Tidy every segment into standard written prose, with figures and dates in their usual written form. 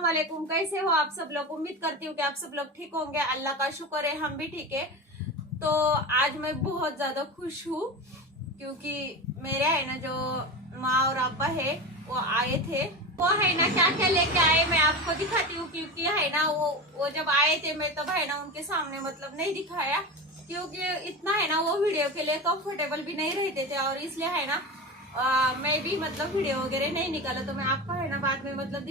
अस्सलाम वालेकुम। कैसे हो आप सब लोग? उम्मीद करती हूँ कि आप सब लोग ठीक होंगे। अल्लाह का शुक्र है हम भी ठीक है। तो आज मैं बहुत ज्यादा खुश हूँ क्योंकि मेरे है ना जो माँ और अब्बा है वो आए थे। वो है ना क्या क्या लेके आए मैं आपको दिखाती हूँ, क्योंकि है ना वो जब आए थे मैं तब है ना उनके सामने मतलब नहीं दिखाया, क्योंकि इतना है ना वो वीडियो के लिए कंफर्टेबल भी नहीं रहते थे और इसलिए है ना मैं भी मतलब वीडियो वगैरह नहीं निकाला। तो मैं आपको है ना बाद में मतलब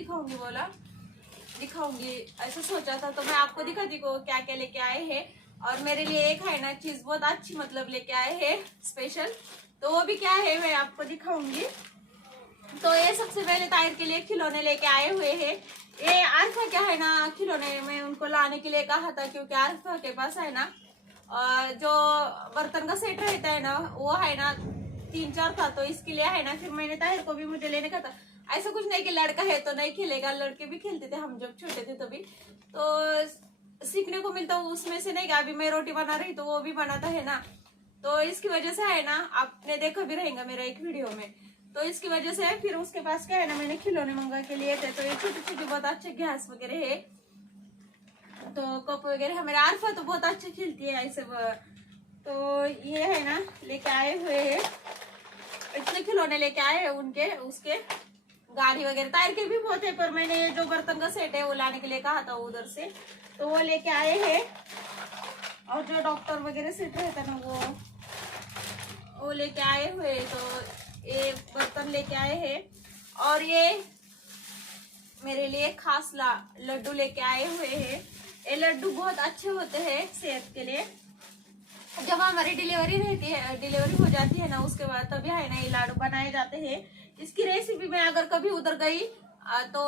दिखाऊंगी ऐसा सोचा था। तो मैं आपको दिखाती को क्या क्या लेके आए हैं। और मेरे लिए एक है ना चीज बहुत अच्छी मतलब लेके आए हैं स्पेशल। तो वो भी क्या है मैं आपको दिखाऊंगी। तो ये सबसे पहले ताहिर के लिए खिलौने लेके आए हुए हैं। ये आरफा क्या है ना खिलौने में उनको लाने के लिए कहा था, क्योंकि आरफा के पास है ना जो बर्तन का सेट रहता है ना वो है ना 3-4 था। तो इसके लिए है ना फिर मैंने ताहिर को भी मुझे लेने का था। ऐसा कुछ नहीं कि लड़का है तो नहीं खेलेगा, लड़के भी खेलते थे हम जब छोटे थे तभी। तो सीखने को मिलता हूँ उसमें से नहीं कि अभी मैं रोटी बना रही तो वो भी बनाता है ना। तो इसकी वजह से है ना आपने देखा भी रहेगा मेरा एक वीडियो में। तो इसकी वजह से फिर उसके पास क्या है ना मैंने खिलौने मंगा के लिए थे। तो ये छोटी छोटी बहुत अच्छे गैस वगैरह है, तो कप वगैरह हमारे आरफा तो बहुत अच्छे खेलती है ऐसे। तो ये है ना लेके आए हुए हैं, इतने खिलौने लेके आए हैं उनके उसके गाड़ी वगैरह। तार के भी बहुत है, पर मैंने ये जो बर्तन का सेट है वो लाने के लिए कहा था उधर से, तो वो लेके आए हैं। और जो डॉक्टर वगैरह सेट रहता ना वो लेके आए हुए। तो ये बर्तन लेके आए हैं। और ये मेरे लिए खास लड्डू लेके आए हुए हैं। ये लड्डू बहुत अच्छे होते हैं सेहत के लिए। जब हमारी डिलीवरी रहती है, डिलीवरी हो जाती है ना उसके बाद तभी है ना ये लाडू बनाए जाते हैं। इसकी रेसिपी मैं अगर कभी उधर गई तो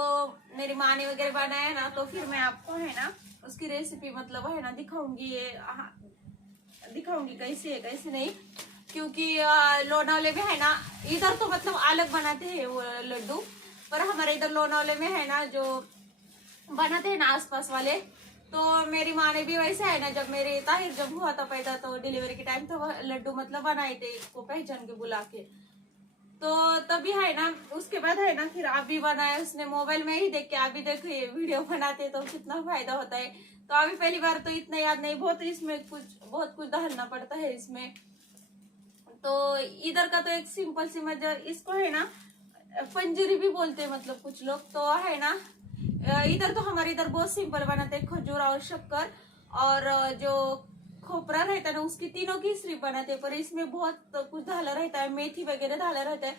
मेरी माँ ने वगैरह बनाया ना तो फिर मैं आपको है ना उसकी रेसिपी मतलब है ना दिखाऊंगी। ये दिखाऊंगी कैसे है कैसे नहीं, क्योंकि लोनावले में है ना इधर तो मतलब अलग बनाते हैं वो लड्डू, पर हमारे इधर लोनावले में है ना जो बनाते हैं ना आसपास वाले। तो मेरी माँ ने भी वैसे है ना जब मेरे ताहिर जब हुआ था पैदा तो डिलीवरी के टाइम तो लड्डू मतलब बनाए थे इसको पहचान के बुला के। तो तभी है ना उसके बाद है ना फिर अभी बनाया उसने मोबाइल में ही देख के। अभी देखो ये वीडियो बनाते तो कितना फायदा होता है। तो अभी पहली बार तो इतना याद नहीं, इसमें बहुत कुछ डालना पड़ता है इसमें। तो इधर का तो एक सिंपल सी मजा इसको है ना पंजरी भी बोलते हैं मतलब कुछ लोग। तो है ना इधर तो हमारे इधर बहुत सिंपल बनाते हैं, खजूर और शक्कर और जो खोपरा रहता है ना उसकी तीनों की स्ट्रिप बनाते हैं। पर इसमें बहुत कुछ डाला रहता है, मेथी वगैरह डाला रहता है,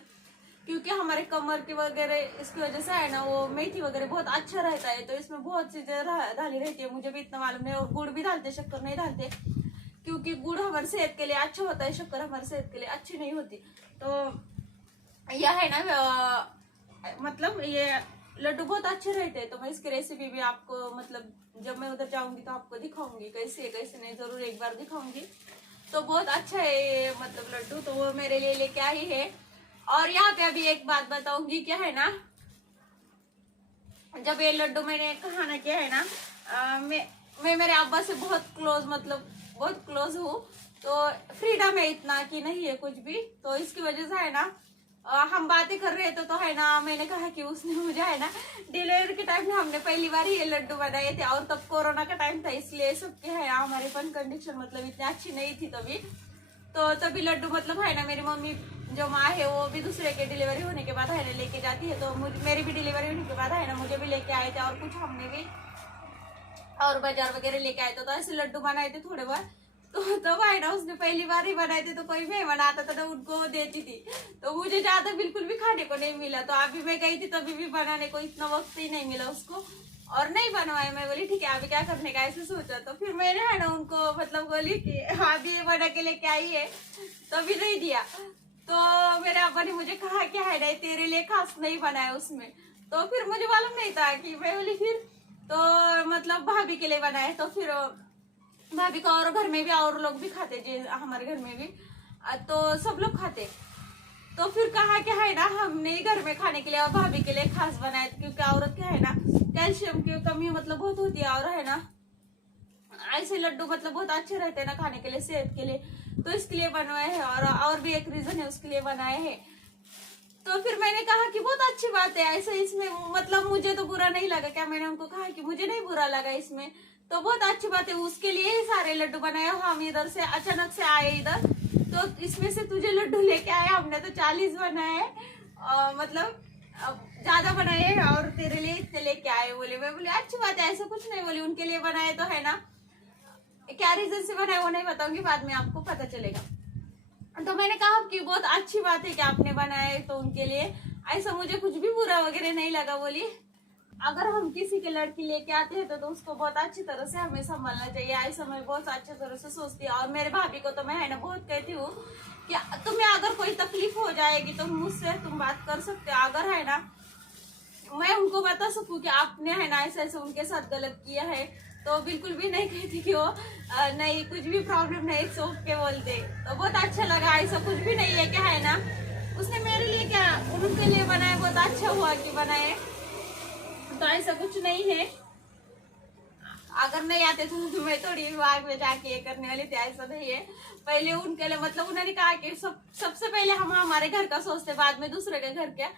क्योंकि हमारे कमर की वगैरह इसकी वजह से है ना वो मेथी वगैरह बहुत अच्छा रहता है। तो इसमें बहुत चीजें डाली रहती है, मुझे भी इतना मालूम नहीं। और गुड़ भी डालते, शक्कर नहीं डालते, क्योंकि गुड़ हमारे सेहत के लिए अच्छा होता है, शक्कर हमारे सेहत के लिए अच्छी नहीं होती। तो यह है ना मतलब ये लड्डू बहुत अच्छे रहते हैं। तो मैं इसकी रेसिपी भी आपको मतलब जब मैं उधर जाऊंगी तो आपको दिखाऊंगी कैसे कैसे नहीं, जरूर एक बार दिखाऊंगी। तो बहुत अच्छा है ये मतलब लड्डू, तो वो मेरे लिए लेके आई है। और यहाँ पे अभी एक बात बताऊंगी क्या है ना, जब ये लड्डू मैंने खाना किया है ना मैं मेरे अब्बा से बहुत क्लोज मतलब बहुत क्लोज हूँ। तो फ्रीडम है इतना कि नहीं है कुछ भी। तो इसकी वजह से है ना हम बातें कर रहे थे तो है ना मैंने कहा कि उसने मुझे है ना डिलीवरी के टाइम में हमने पहली बार ये लड्डू बनाए थे और तब कोरोना का टाइम था, इसलिए सबके है हमारे कंडीशन मतलब इतनी अच्छी नहीं थी तभी। तो तभी लड्डू मतलब है ना मेरी मम्मी जो माँ है वो भी दूसरे के डिलीवरी होने के बाद है ना लेके जाती है। तो मेरी भी डिलीवरी होने के बाद है ना मुझे भी लेके आए थे और कुछ हमने भी और बाजार वगैरह लेके आए थे। तो ऐसे लड्डू बनाए थे थोड़े बार। तो तब है ना उसने पहली बार ही बनाए थे, तो कोई मेहमान आता था ना उनको देती थी। तो मुझे ज्यादा बिल्कुल भी खाने को नहीं मिला। तो अभी मैं गई थी तभी भी बनाने को इतना वक्त ही नहीं मिला उसको और नहीं बनवाया। मैं बोली ठीक है अभी क्या करने का ऐसे सोचा। तो फिर मैंने है ना उनको मतलब बोली कि अभी ये बना के लेके आई है, तभी नहीं दिया। तो मेरे अब्बा ने मुझे कहा क्या है ना तेरे लिए खास नहीं बनाया उसमें। तो फिर मुझे मालूम नहीं था कि मैं बोली फिर तो मतलब भाभी के लिए बनाए। तो फिर भाभी का और घर में भी और लोग भी खाते जी हमारे घर में भी, तो सब लोग खाते। तो फिर कहा क्या है ना हमने घर में खाने के लिए और भाभी के लिए खास बनाए, क्योंकि औरत क्या है ना कैल्शियम की कमी मतलब बहुत होती है। और है ना ऐसे लड्डू मतलब बहुत अच्छे रहते हैं ना खाने के लिए सेहत के लिए, तो इसके लिए बनवाए हैं। और भी एक रीजन है उसके लिए बनाए हैं। तो फिर मैंने कहा कि बहुत अच्छी बात है, ऐसे इसमें मतलब मुझे तो बुरा नहीं लगा। क्या मैंने उनको कहा कि मुझे नहीं बुरा लगा इसमें, तो बहुत अच्छी बात है। उसके लिए ही सारे लड्डू बनाए। हम इधर से अचानक से आए इधर, तो इसमें से तुझे लड्डू लेके आए। हमने तो 40 बनाए, मतलब ज्यादा बनाए और तेरे लिए इतने लेके आए। बोले, मैं बोली अच्छी बात है, ऐसा कुछ नहीं। बोली उनके लिए बनाए तो है ना, क्या रीजन से बनाए वो नहीं बताऊंगी, बाद में आपको पता चलेगा। तो मैंने कहा कि बहुत अच्छी बात है कि आपने बनाए तो उनके लिए, ऐसा मुझे कुछ भी बुरा वगैरह नहीं लगा। बोली अगर हम किसी के लड़की लेके आते हैं तो उसको बहुत अच्छी तरह से हमें संभालना चाहिए, ऐसा मैं बहुत अच्छी तरह से सोचती हूँ। और मेरे भाभी को तो मैं है ना बहुत कहती हूँ कि तुम्हें अगर कोई तकलीफ हो जाएगी तो मुझसे तुम बात कर सकते हो। अगर है ना मैं उनको बता सकूं कि आपने है ना ऐसे ऐसे उनके साथ गलत किया है, तो बिल्कुल भी नहीं कहती कि वो नहीं कुछ भी प्रॉब्लम नहीं, सोच के बोलते। तो बहुत अच्छा लगा। ऐसा कुछ भी नहीं है क्या है ना, उसने मेरे लिए क्या उनके लिए बनाया, बहुत अच्छा हुआ कि बनाए। तो ऐसा कुछ नहीं है, अगर नहीं आते तो मैं थोड़ी विभाग में जाके ये करने वाली थी, ऐसा नहीं है। पहले उनके लिए मतलब उन्होंने कहा कि सबसे पहले हम हमारे घर का सोचते, बाद में दूसरे के घर का।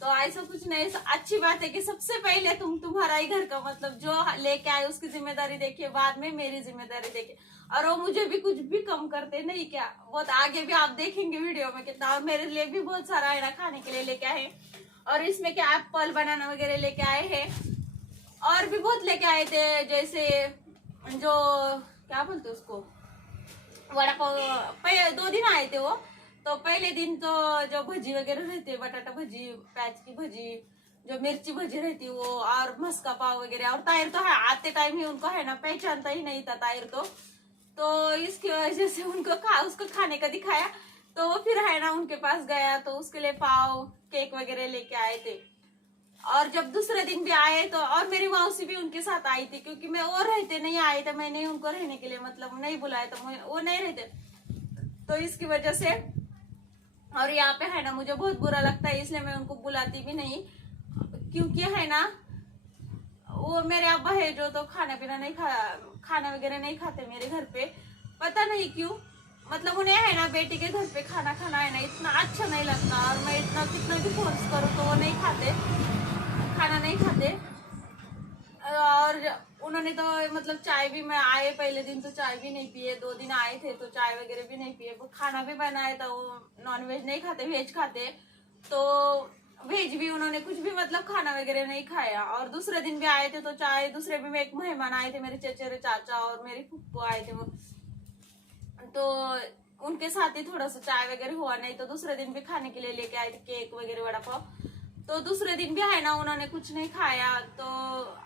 तो ऐसा कुछ नहीं, अच्छी बात है कि सबसे पहले तुम्हारा ही घर का मतलब जो लेके आए उसकी जिम्मेदारी देखिए, बाद में मेरी जिम्मेदारी देखिए। और वो मुझे भी कुछ भी कम करते नहीं, क्या बहुत आगे भी आप देखेंगे वीडियो में कितना। और मेरे लिए भी बहुत सारा है ना खाने के लिए लेके आए, और इसमें क्या एप्पल बनाना वगैरह लेके आए हैं, और भी बहुत लेके आए थे। जैसे जो क्या बोलते उसको, वड़ा पाव। 2 दिन आए थे वो। तो पहले दिन तो जो भजी वगैरह रहती, बटाटा भजी, प्याज की भजी, जो मिर्ची भजी रहती वो, और मस्का पाव वगैरह। और ताहिर तो है आते टाइम ही उनको है ना पहचानता ही नहीं था ताहिर तो इसकी वजह से उनको उसको खाने का दिखाया। तो वो फिर है ना उनके पास गया, तो उसके लिए पाव केक वगैरह लेके आए थे। और जब दूसरे दिन भी आए तो, और मेरी मौसी भी उनके साथ आई थी, क्योंकि मैं वो रहते नहीं आए थे, मैंने उनको रहने के लिए मतलब नहीं बुलाया, तो वो नहीं रहते, तो इसकी वजह से। और यहाँ पे है ना मुझे बहुत बुरा लगता है, इसलिए मैं उनको बुलाती भी नहीं, क्योंकि है ना वो मेरे अब्बा है जो तो खाना वगैरह नहीं खाते मेरे घर पे, पता नहीं क्यों। मतलब उन्हें है ना बेटी के घर पे खाना खाना है ना इतना अच्छा नहीं लगता, और मैं इतना कितना भी फोर्स करूँ तो वो नहीं खाते, खाना नहीं खाते। और उन्होंने तो मतलब चाय भी, मैं आए पहले दिन तो चाय भी नहीं पिए, 2 दिन आए थे तो चाय वगैरह भी नहीं पिए। वो खाना भी बनाए तो वो नॉन वेज नहीं खाते, वेज खाते, तो वेज भी उन्होंने कुछ भी मतलब खाना वगैरह नहीं खाया। और दूसरे दिन भी आए थे तो चाय, दूसरे भी में एक मेहमान आए थे, मेरे चचेरे चाचा और मेरी फुप्पो आए थे वो, तो उनके साथ ही थोड़ा सा चाय वगैरह हुआ। नहीं तो दूसरे दिन भी खाने के लिए लेके आए थे केक वगैरह, वड़ा पाव। तो दूसरे दिन भी है ना उन्होंने कुछ नहीं खाया, तो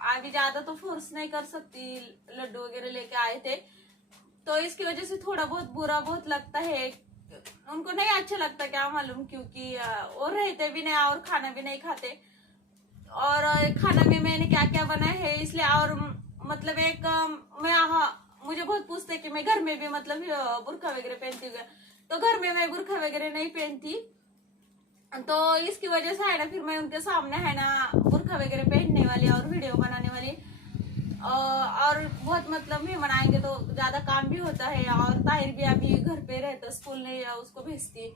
अभी ज्यादा तो फोर्स नहीं कर सकती, लड्डू वगैरह लेके आए थे, तो इसकी वजह से थोड़ा बहुत बुरा बहुत लगता है। उनको नहीं अच्छा लगता क्या मालूम, क्योंकि और रहते भी नहीं और खाना भी नहीं खाते। और खाना में मैंने क्या क्या बनाया है इसलिए, और मतलब एक मुझे बहुत पूछते कि मैं घर में भी मतलब बुर्का वगैरह पहनती हूँ, तो घर में मैं बुर्का वगैरह नहीं पहनती, तो इसकी वजह से है ना फिर मैं उनके सामने है ना बुर्का वगैरह पहनने वाली और वीडियो बनाने वाली। और बहुत मतलब भी मनाएंगे तो ज्यादा काम भी होता है। और ताहिर भी अभी घर पे रहता, स्कूल नहीं उसको भेजती,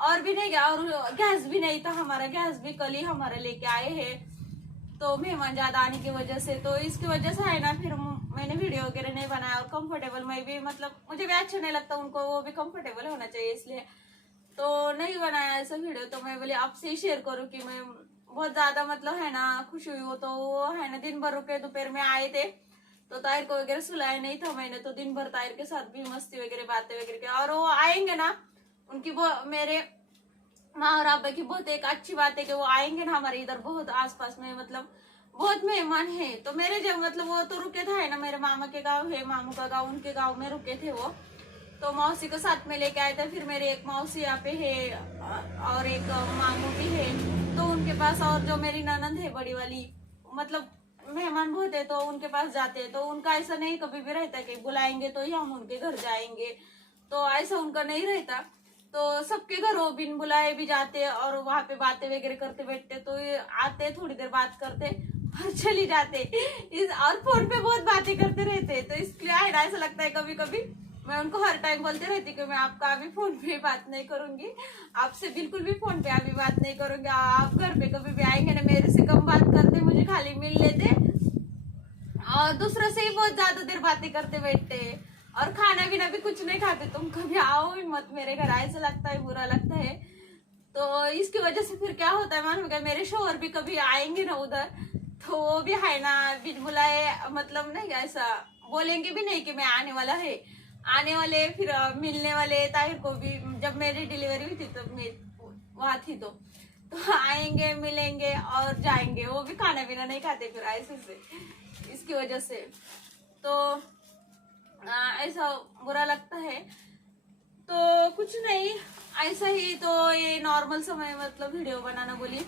और भी नहीं गया, और गैस भी नहीं था हमारा, गैस भी कल ही हमारे लेके आए हैं, तो मेहमान ज्यादा आने की वजह से, तो इसकी वजह से है ना फिर मैंने वीडियो वगैरह नहीं बनाया। और कंफर्टेबल मैं भी मतलब मुझे भी अच्छा नहीं लगता, उनको वो भी कंफर्टेबल होना चाहिए, इसलिए तो नहीं बनाया ऐसा वीडियो। तो मैं बोली आपसे ही शेयर करूँ कि मैं बहुत ज्यादा मतलब है ना खुश हुई हो। तो वो है ना दिन भर रुके, दोपहर में आए थे, तो ताहिर को वगैरह सुलाया नहीं था मैंने, तो दिन भर ताहिर के साथ भी मस्ती वगैरह बातें वगैरह की। और वो आएंगे ना, उनकी वो मेरे माँ और अब्बा की बहुत एक अच्छी बात है कि वो आएंगे ना हमारे इधर बहुत आसपास में, मतलब बहुत मेहमान है। तो मेरे जब मतलब वो तो रुके थे ना, मेरे मामा के गाँव है, मामू का गाँव, उनके गाँव में रुके थे वो, तो मौसी को साथ में लेके आए थे। फिर मेरे एक मौसी यहाँ पे है और एक मामू भी है, तो उनके पास, और जो मेरी ननद है बड़ी वाली, मतलब मेहमान बहुत है तो उनके पास जाते हैं। तो उनका ऐसा नहीं कभी भी रहता कि बुलाएंगे तो ही हम उनके घर जाएंगे, तो ऐसा उनका नहीं रहता। तो सबके घर वो बिन बुलाए भी जाते और वहां पे बातें वगैरह करते बैठते, तो ये आते थोड़ी देर बात करते और चली जाते और फोन पे बहुत बातें करते रहते, तो इसलिए ऐसा लगता है कभी कभी मैं उनको हर टाइम बोलते रहती कि मैं आपका अभी फोन पे बात नहीं करूंगी, आपसे बिल्कुल भी फोन पे अभी बात नहीं करूंगी, आप घर पे कभी भी आएंगे ना मेरे से कम बात करते, मुझे खाली मिल लेते और दूसरों से ही बहुत ज्यादा देर बातें करते बैठते और खाना पीना भी कुछ नहीं खाते। तुम कभी आओ ही मत मेरे घर, ऐसा लगता है, बुरा लगता है। तो इसकी वजह से फिर क्या होता है मालूम क्या, मेरे शोहर भी कभी आएंगे ना उधर तो वो भी है ना बिन बुलाए, मतलब नहीं ऐसा बोलेंगे भी नहीं कि मैं आने वाला है, आने वाले फिर मिलने वाले। ताहिर को भी जब मेरी डिलीवरी हुई थी तब मैं वहां थी तो आएंगे मिलेंगे और जाएंगे, वो भी खाना पीना नहीं खाते फिर ऐसे से, इसकी वजह से तो ऐसा बुरा लगता है। तो कुछ नहीं, ऐसा ही तो ये नॉर्मल समय मतलब वीडियो बनाना बोली,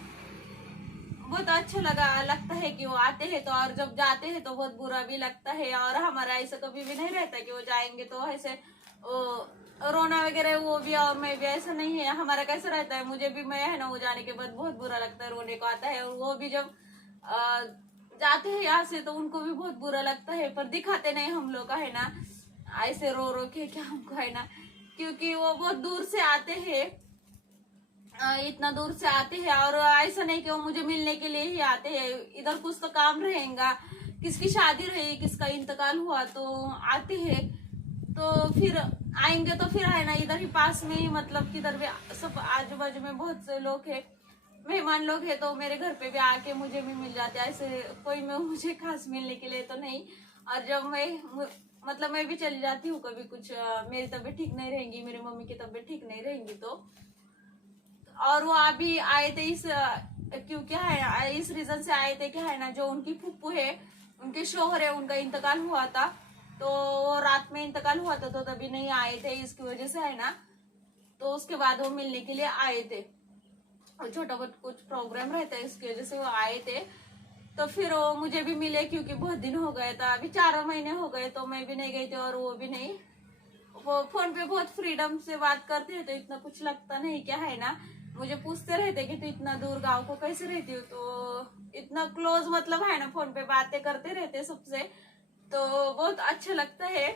बहुत अच्छा लगता है कि वो आते हैं तो, और जब जाते हैं तो बहुत बुरा भी लगता है। और हमारा ऐसा कभी भी नहीं रहता कि वो जाएंगे तो ऐसे रोना वगैरह, वो भी और मैं भी ऐसा नहीं है। हमारा कैसा रहता है, मुझे भी, मैं है ना वो जाने के बाद बहुत बुरा लगता है, रोने को आता है। और वो भी जब जाते हैं यहाँ से तो उनको भी बहुत बुरा लगता है, पर दिखाते नहीं हम लोग का है ना, ऐसे रो रो के क्या हमको है ना, क्योंकि वो बहुत दूर से आते हैं, इतना दूर से आते हैं। और ऐसा नहीं कि वो मुझे मिलने के लिए ही आते हैं, इधर कुछ तो काम रहेगा, किसकी शादी रही, किसका इंतकाल हुआ तो आते हैं। तो फिर आएंगे तो फिर है ना इधर ही पास में ही, मतलब किधर भी सब आजू बाजू में बहुत से लोग हैं, मेहमान लोग हैं, तो मेरे घर पे भी आके मुझे भी मिल जाते हैं। ऐसे कोई में मुझे खास मिलने के लिए तो नहीं। और जब मैं मतलब मैं भी चली जाती हूँ कभी, कुछ मेरी तबीयत ठीक नहीं रहेगी, मेरी मम्मी की तबीयत ठीक नहीं रहेगी तो, और वो अभी आए थे इस क्योंकि है इस रीजन से आए थे कि है ना जो उनकी फुप्पू है, उनके शोहर है, उनका इंतकाल हुआ था, तो वो रात में इंतकाल हुआ था तो तभी नहीं आए थे, इसकी वजह से है ना। तो उसके बाद वो मिलने के लिए आए थे, और छोटा बहुत कुछ प्रोग्राम रहता है इसकी वजह से वो आए थे। तो फिर वो मुझे भी मिले क्योंकि बहुत दिन हो गए था, अभी 4 महीने हो गए, तो मैं भी नहीं गई थी और वो भी नहीं। वो फोन पे बहुत फ्रीडम से बात करते हैं तो इतना कुछ लगता नहीं क्या है ना। मुझे पूछते रहते कि तू इतना दूर गांव को कैसे रहती हो, तो इतना क्लोज मतलब है ना, फोन पे बातें करते रहते सबसे, तो बहुत अच्छा लगता है,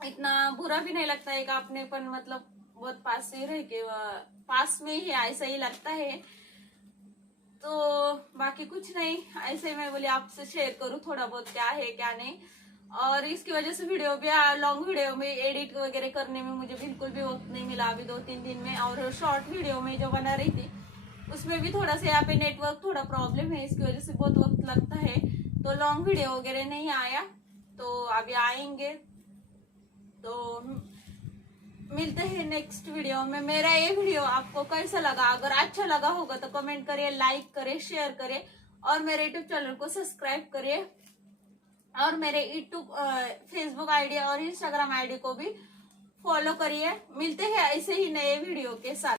इतना बुरा भी नहीं लगता है कि अपनेपन मतलब बहुत पास से रह के पास में ही ऐसा ही लगता है। तो बाकी कुछ नहीं, ऐसे मैं बोली आपसे शेयर करूँ थोड़ा बहुत क्या है क्या नहीं। और इसकी वजह से वीडियो भी लॉन्ग वीडियो में एडिट वगैरह करने में मुझे बिल्कुल भी वक्त नहीं मिला अभी 2-3 दिन में। और शॉर्ट वीडियो में जो बना रही थी उसमें भी थोड़ा सा यहाँ पे नेटवर्क थोड़ा प्रॉब्लम है, इसकी वजह से बहुत वक्त लगता है, तो लॉन्ग वीडियो वगैरह नहीं आया। तो अभी आएंगे तो मिलते हैं नेक्स्ट वीडियो में। मेरा ये वीडियो आपको कैसा लगा, अगर अच्छा लगा होगा तो कमेंट करिए, लाइक करिए, शेयर करिए, और मेरे यूट्यूब चैनल को सब्सक्राइब करिए, और मेरे यूट्यूब फेसबुक आईडी और इंस्टाग्राम आईडी को भी फॉलो करिए। मिलते हैं ऐसे ही नए वीडियो के साथ।